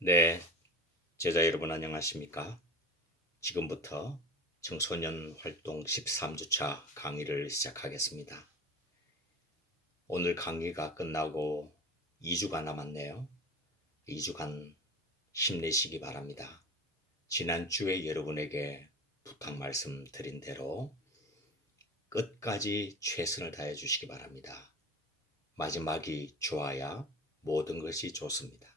네, 제자 여러분 안녕하십니까? 지금부터 청소년 활동 13주차 강의를 시작하겠습니다. 오늘 강의가 끝나고 2주가 남았네요. 2주간 힘내시기 바랍니다. 지난주에 여러분에게 부탁 말씀드린 대로 끝까지 최선을 다해 주시기 바랍니다. 마지막이 좋아야 모든 것이 좋습니다.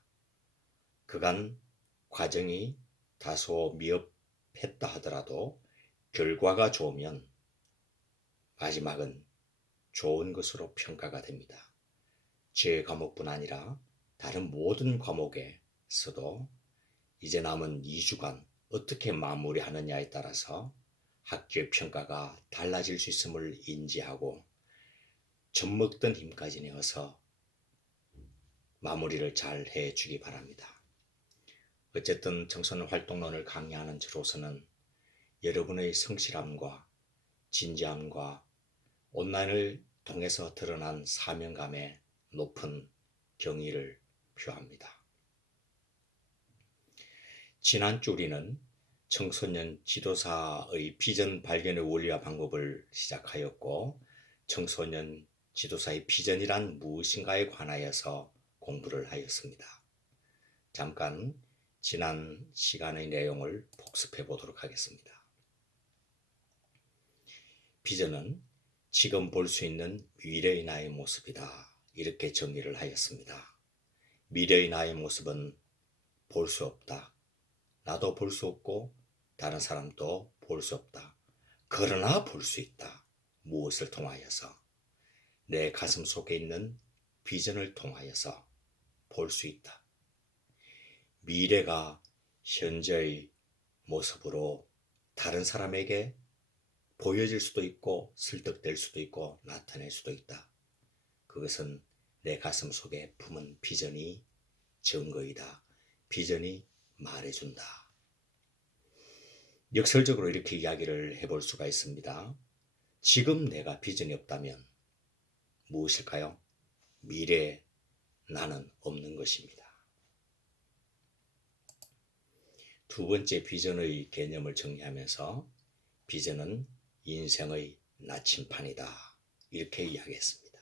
그간 과정이 다소 미흡했다 하더라도 결과가 좋으면 마지막은 좋은 것으로 평가가 됩니다. 제 과목뿐 아니라 다른 모든 과목에서도 이제 남은 2주간 어떻게 마무리하느냐에 따라서 학교의 평가가 달라질 수 있음을 인지하고 젖먹던 힘까지 내어서 마무리를 잘 해주기 바랍니다. 어쨌든 청소년 활동론을 강의하는 저로서는 여러분의 성실함과 진지함과 온라인을 통해서 드러난 사명감에 높은 경의를 표합니다. 지난주 우리는 청소년 지도사의 비전 발견의 원리와 방법을 시작하였고, 청소년 지도사의 비전이란 무엇인가에 관하여서 공부를 하였습니다. 잠깐 지난 시간의 내용을 복습해 보도록 하겠습니다. 비전은 지금 볼 수 있는 미래의 나의 모습이다. 이렇게 정의를 하였습니다. 미래의 나의 모습은 볼 수 없다. 나도 볼 수 없고 다른 사람도 볼 수 없다. 그러나 볼 수 있다. 무엇을 통하여서? 내 가슴 속에 있는 비전을 통하여서 볼 수 있다. 미래가 현재의 모습으로 다른 사람에게 보여질 수도 있고 설득될 수도 있고 나타낼 수도 있다. 그것은 내 가슴 속에 품은 비전이 증거이다. 비전이 말해준다. 역설적으로 이렇게 이야기를 해볼 수가 있습니다. 지금 내가 비전이 없다면 무엇일까요? 미래에 나는 없는 것입니다. 두 번째 비전의 개념을 정리하면서 비전은 인생의 나침판이다. 이렇게 이야기했습니다.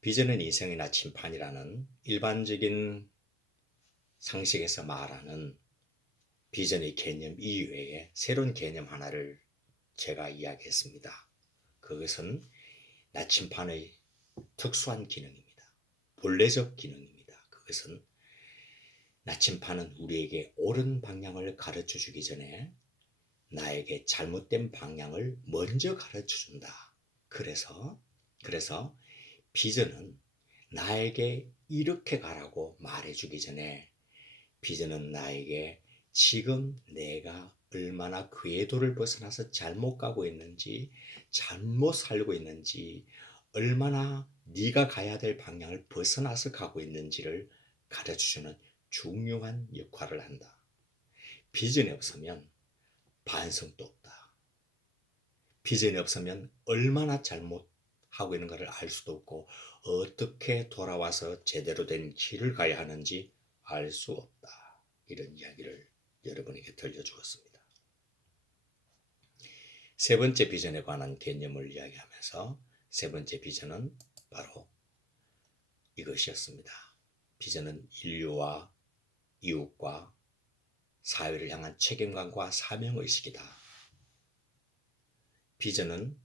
비전은 인생의 나침판이라는 일반적인 상식에서 말하는 비전의 개념 이외에 새로운 개념 하나를 제가 이야기했습니다. 그것은 나침판의 특수한 기능입니다. 본래적 기능입니다. 그것은 나침판은 우리에게 옳은 방향을 가르쳐 주기 전에 나에게 잘못된 방향을 먼저 가르쳐 준다. 그래서 비전은 나에게 이렇게 가라고 말해주기 전에 비전은 나에게 지금 내가 얼마나 궤도를 벗어나서 잘못 가고 있는지, 잘못 살고 있는지, 얼마나 네가 가야 될 방향을 벗어나서 가고 있는지를 가르쳐주는 중요한 역할을 한다. 비전이 없으면 반성도 없다. 비전이 없으면 얼마나 잘못하고 있는가를 알 수도 없고 어떻게 돌아와서 제대로 된 길을 가야 하는지 알 수 없다. 이런 이야기를 여러분에게 들려주었습니다. 세 번째 비전에 관한 개념을 이야기하면서 세 번째 비전은 바로 이것이었습니다. 비전은 인류와 이웃과 사회를 향한 책임감과 사명의식이다. 비전은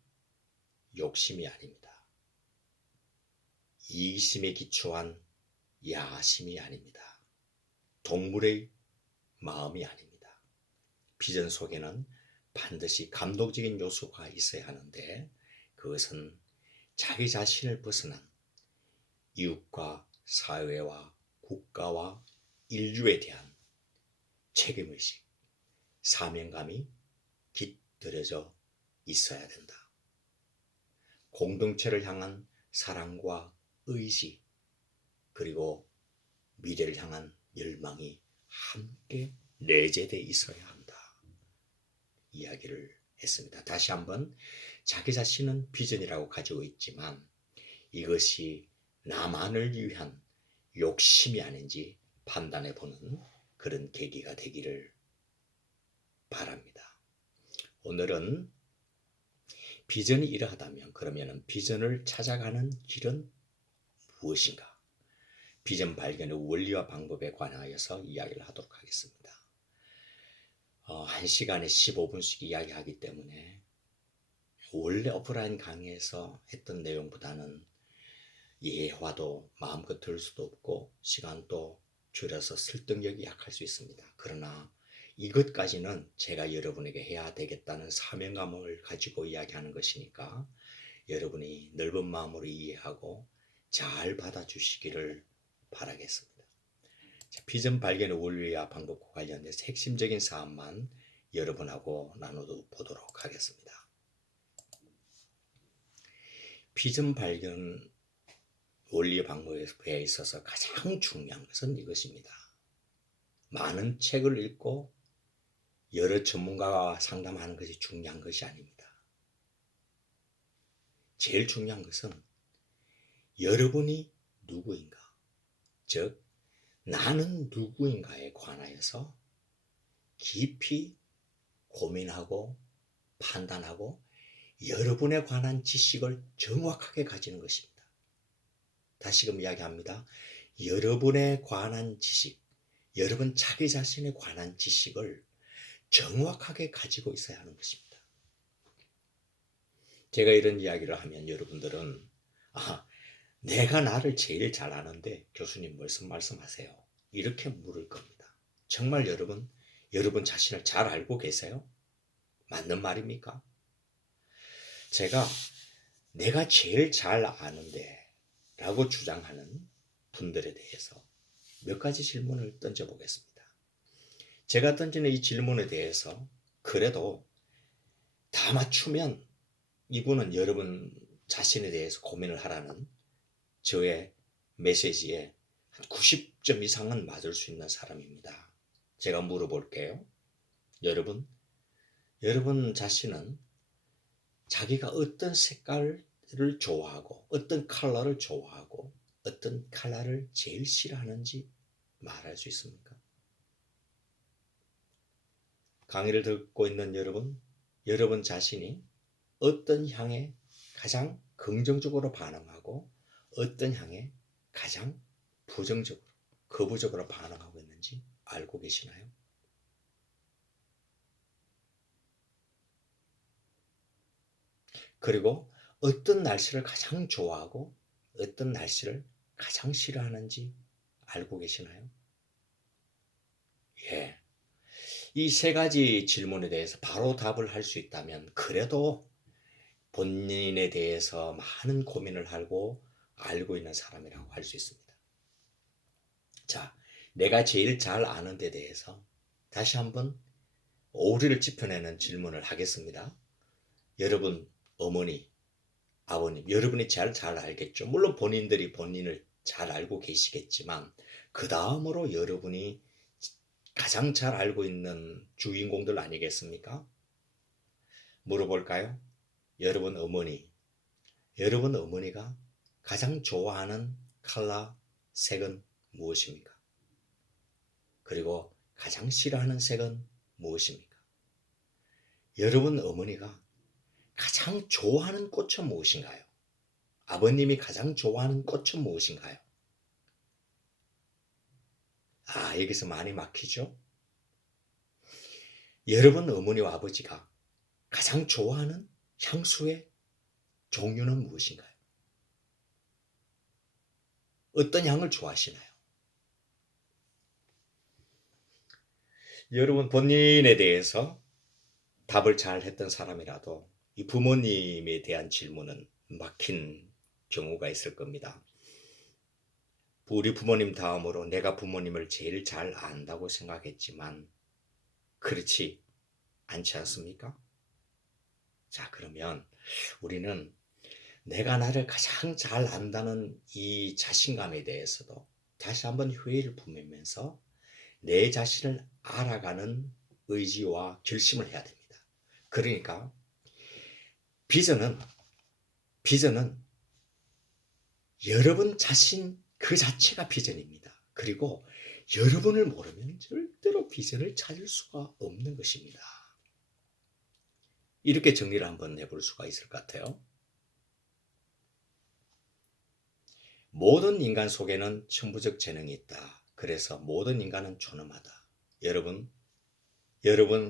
욕심이 아닙니다. 이기심에 기초한 야심이 아닙니다. 동물의 마음이 아닙니다. 비전 속에는 반드시 감동적인 요소가 있어야 하는데 그것은 자기 자신을 벗어난 이웃과 사회와 국가와 인류에 대한 책임의식, 사명감이 깃들여져 있어야 된다. 공동체를 향한 사랑과 의지, 그리고 미래를 향한 열망이 함께 내재되어 있어야 한다. 이야기를 했습니다. 다시 한번 자기 자신은 비전이라고 가지고 있지만 이것이 나만을 위한 욕심이 아닌지 판단해 보는 그런 계기가 되기를 바랍니다. 오늘은 비전이 이러하다면 그러면 비전을 찾아가는 길은 무엇인가? 비전 발견의 원리와 방법에 관하여서 이야기를 하도록 하겠습니다. 1시간에 15분씩 이야기하기 때문에 원래 오프라인 강의에서 했던 내용보다는 예화도 마음껏 들을 수도 없고 시간도 줄여서 설득력이 약할 수 있습니다. 그러나 이것까지는 제가 여러분에게 해야 되겠다는 사명감을 가지고 이야기하는 것이니까 여러분이 넓은 마음으로 이해하고 잘 받아주시기를 바라겠습니다. 비전 발견의 원리와 방법과 관련해서 핵심적인 사항만 여러분하고 나눠보도록 하겠습니다. 비전 발견 원리 방법에 있어서 가장 중요한 것은 이것입니다. 많은 책을 읽고 여러 전문가와 상담하는 것이 중요한 것이 아닙니다. 제일 중요한 것은 여러분이 누구인가, 즉 나는 누구인가에 관하여서 깊이 고민하고 판단하고 여러분에 관한 지식을 정확하게 가지는 것입니다. 다시금 이야기합니다. 여러분에 관한 지식, 여러분 자기 자신에 관한 지식을 정확하게 가지고 있어야 하는 것입니다. 제가 이런 이야기를 하면 여러분들은 내가 나를 제일 잘 아는데 교수님 무슨 말씀하세요? 이렇게 물을 겁니다. 정말 여러분 자신을 잘 알고 계세요? 맞는 말입니까? 제가 내가 제일 잘 아는데 라고 주장하는 분들에 대해서 몇 가지 질문을 던져보겠습니다. 제가 던지는 이 질문에 대해서 그래도 다 맞추면 이분은 여러분 자신에 대해서 고민을 하라는 저의 메시지에 한 90점 이상은 맞을 수 있는 사람입니다. 제가 물어볼게요. 여러분 자신은 자기가 어떤 색깔을 좋아하고 어떤 컬러를 좋아하고 어떤 컬러를 제일 싫어하는지 말할 수 있습니까? 강의를 듣고 있는 여러분 자신이 어떤 향에 가장 긍정적으로 반응하고 어떤 향에 가장 부정적으로, 거부적으로 반응하고 있는지 알고 계시나요? 그리고 어떤 날씨를 가장 좋아하고 어떤 날씨를 가장 싫어하는지 알고 계시나요? 예. 이 세 가지 질문에 대해서 바로 답을 할 수 있다면 그래도 본인에 대해서 많은 고민을 하고 알고 있는 사람이라고 할 수 있습니다. 자, 내가 제일 잘 아는 데 대해서 다시 한번 오리를 짚어내는 질문을 하겠습니다. 여러분 어머니, 아버님, 여러분이 잘 알겠죠. 물론 본인들이 본인을 잘 알고 계시겠지만 그 다음으로 여러분이 가장 잘 알고 있는 주인공들 아니겠습니까? 물어볼까요? 여러분 어머니가 가장 좋아하는 컬러, 색은 무엇입니까? 그리고 가장 싫어하는 색은 무엇입니까? 여러분 어머니가 가장 좋아하는 꽃은 무엇인가요? 아버님이 가장 좋아하는 꽃은 무엇인가요? 여기서 많이 막히죠? 여러분 어머니와 아버지가 가장 좋아하는 향수의 종류는 무엇인가요? 어떤 향을 좋아하시나요? 여러분 본인에 대해서 답을 잘 했던 사람이라도 이 부모님에 대한 질문은 막힌 경우가 있을 겁니다. 우리 부모님 다음으로 내가 부모님을 제일 잘 안다고 생각했지만 그렇지 않지 않습니까? 자, 그러면 우리는 내가 나를 가장 잘 안다는 이 자신감에 대해서도 다시 한번 회의를 품으면서 내 자신을 알아가는 의지와 결심을 해야 됩니다. 그러니까 비전은 여러분 자신 그 자체가 비전입니다. 그리고 여러분을 모르면 절대로 비전을 찾을 수가 없는 것입니다. 이렇게 정리를 한번 해볼 수가 있을 것 같아요. 모든 인간 속에는 천부적 재능이 있다. 그래서 모든 인간은 존엄하다. 여러분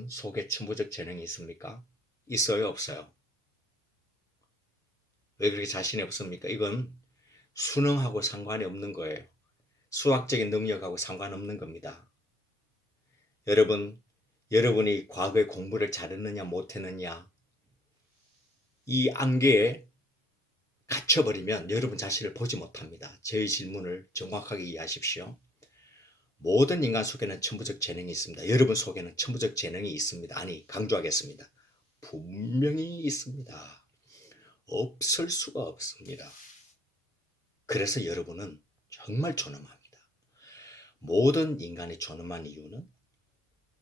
속에 천부적 재능이 있습니까? 있어요, 없어요? 왜 그렇게 자신이 없습니까? 이건 수능하고 상관이 없는 거예요. 수학적인 능력하고 상관없는 겁니다. 여러분이 과거에 공부를 잘했느냐 못했느냐 이 안개에 갇혀버리면 여러분 자신을 보지 못합니다. 제 질문을 정확하게 이해하십시오. 모든 인간 속에는 천부적 재능이 있습니다. 여러분 속에는 천부적 재능이 있습니다. 아니, 강조하겠습니다. 분명히 있습니다. 없을 수가 없습니다. 그래서 여러분은 정말 존엄합니다. 모든 인간이 존엄한 이유는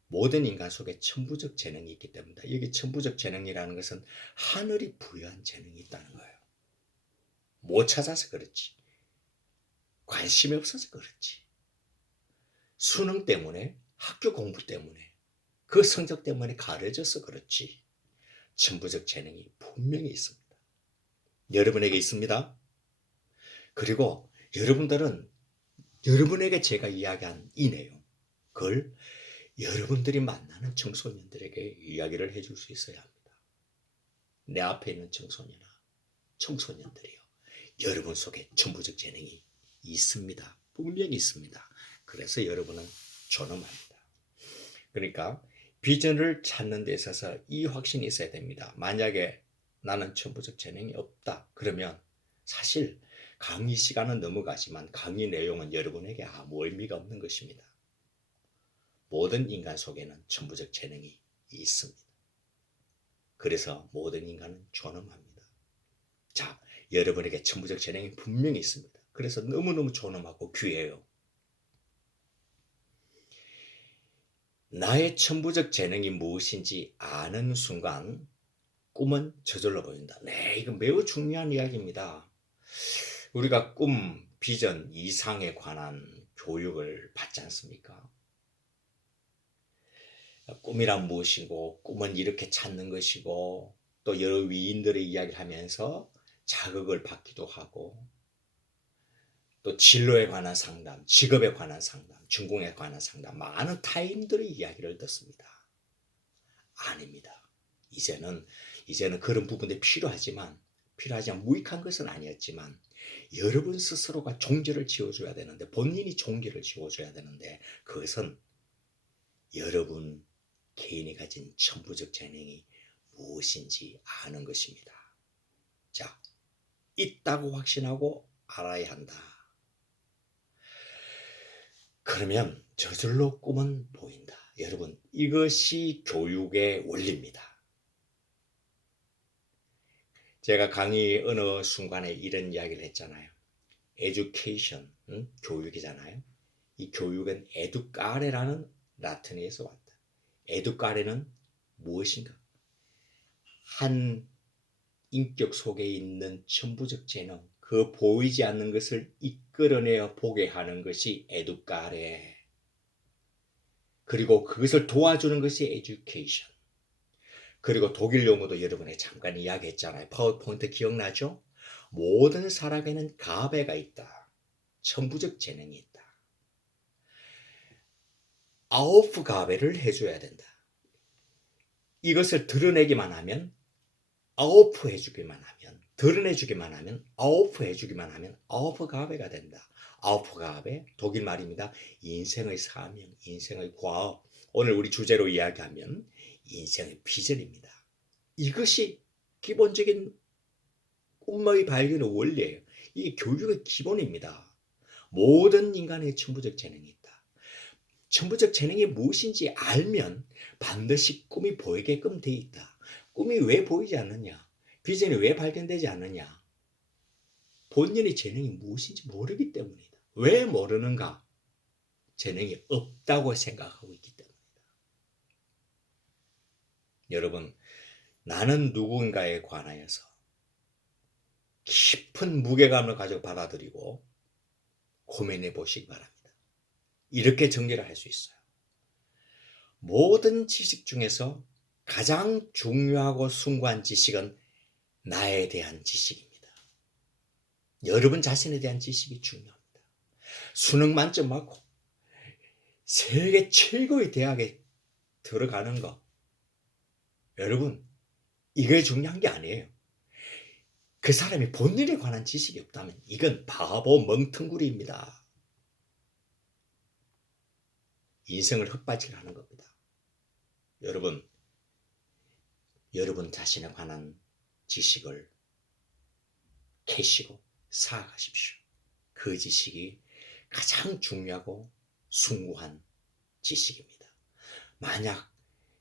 모든 인간 속에 천부적 재능이 있기 때문입니다. 여기 천부적 재능이라는 것은 하늘이 부여한 재능이 있다는 거예요. 못 찾아서 그렇지. 관심이 없어서 그렇지. 수능 때문에, 학교 공부 때문에, 그 성적 때문에 가려져서 그렇지. 천부적 재능이 분명히 있습니다. 여러분에게 있습니다. 그리고 여러분에게 제가 이야기한 이 내용, 그걸 여러분들이 만나는 청소년들에게 이야기를 해줄 수 있어야 합니다. 내 앞에 있는 청소년들이요. 여러분 속에 천부적 재능이 있습니다. 분명히 있습니다. 그래서 여러분은 존엄합니다. 그러니까 비전을 찾는 데 있어서 이 확신이 있어야 됩니다. 만약에 나는 천부적 재능이 없다. 그러면 사실 강의 시간은 넘어가지만 강의 내용은 여러분에게 아무 의미가 없는 것입니다. 모든 인간 속에는 천부적 재능이 있습니다. 그래서 모든 인간은 존엄합니다. 자, 여러분에게 천부적 재능이 분명히 있습니다. 그래서 너무너무 존엄하고 귀해요. 나의 천부적 재능이 무엇인지 아는 순간 꿈은 저절로 보인다. 네, 이거 매우 중요한 이야기입니다. 우리가 꿈, 비전, 이상에 관한 교육을 받지 않습니까? 꿈이란 무엇이고, 꿈은 이렇게 찾는 것이고, 또 여러 위인들의 이야기를 하면서 자극을 받기도 하고, 또 진로에 관한 상담, 직업에 관한 상담, 전공에 관한 상담, 많은 타인들의 이야기를 듣습니다. 아닙니다. 이제는 그런 부분들이 필요하지만 무익한 것은 아니었지만 여러분 스스로가 종지를 지어줘야 되는데, 본인이 종지를 지어줘야 되는데, 그것은 여러분 개인이 가진 천부적 재능이 무엇인지 아는 것입니다. 자, 있다고 확신하고 알아야 한다. 그러면 저절로 꿈은 보인다. 여러분, 이것이 교육의 원리입니다. 제가 강의 어느 순간에 이런 이야기를 했잖아요. education, 교육이잖아요. 이 교육은 에두카레라는 라틴어에서 왔다. 에두카레는 무엇인가? 한 인격 속에 있는 천부적 재능, 그 보이지 않는 것을 이끌어내어 보게 하는 것이 에두카레. 그리고 그것을 도와주는 것이 education. 그리고 독일 용어도 여러분에 잠깐 이야기했잖아요. 파워포인트 기억나죠? 모든 사람에는 가베가 있다. 천부적 재능이 있다. 아우프가베를 해줘야 된다. 이것을 드러내기만 하면, 아우프 해주기만 하면, 드러내주기만 하면, 아우프 해주기만 하면 아우프가베가 된다. 아우프가베, 독일 말입니다. 인생의 사명, 인생의 과업. 오늘 우리 주제로 이야기하면 인생의 비전입니다. 이것이 기본적인 꿈의 발견의 원리예요. 이게 교육의 기본입니다. 모든 인간의 천부적 재능이 있다. 천부적 재능이 무엇인지 알면 반드시 꿈이 보이게끔 돼 있다. 꿈이 왜 보이지 않느냐? 비전이 왜 발견되지 않느냐? 본인의 재능이 무엇인지 모르기 때문이다. 왜 모르는가? 재능이 없다고 생각하고 있기 때문이다. 여러분, 나는 누군가에 관하여서 깊은 무게감을 가지고 받아들이고 고민해 보시기 바랍니다. 이렇게 정리를 할 수 있어요. 모든 지식 중에서 가장 중요하고 숭고한 지식은 나에 대한 지식입니다. 여러분 자신에 대한 지식이 중요합니다. 수능 만점 맞고 세계 최고의 대학에 들어가는 거, 여러분 이게 중요한 게 아니에요. 그 사람이 본인에 관한 지식이 없다면 이건 바보 멍텅구리입니다. 인생을 헛바치게 하는 겁니다. 여러분 자신에 관한 지식을 캐시고 쌓아가십시오. 그 지식이 가장 중요하고 숭고한 지식입니다. 만약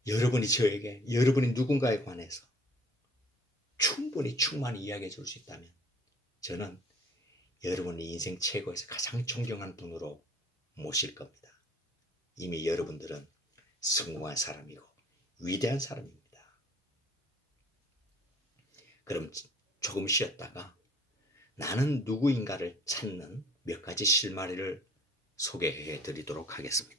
여러분이 저에게, 여러분이 누군가에 관해서 충분히 이야기해 줄 수 있다면 저는 여러분이 인생 최고에서 가장 존경하는 분으로 모실 겁니다. 이미 여러분들은 성공한 사람이고 위대한 사람입니다. 그럼 조금 쉬었다가 나는 누구인가를 찾는 몇 가지 실마리를 소개해 드리도록 하겠습니다.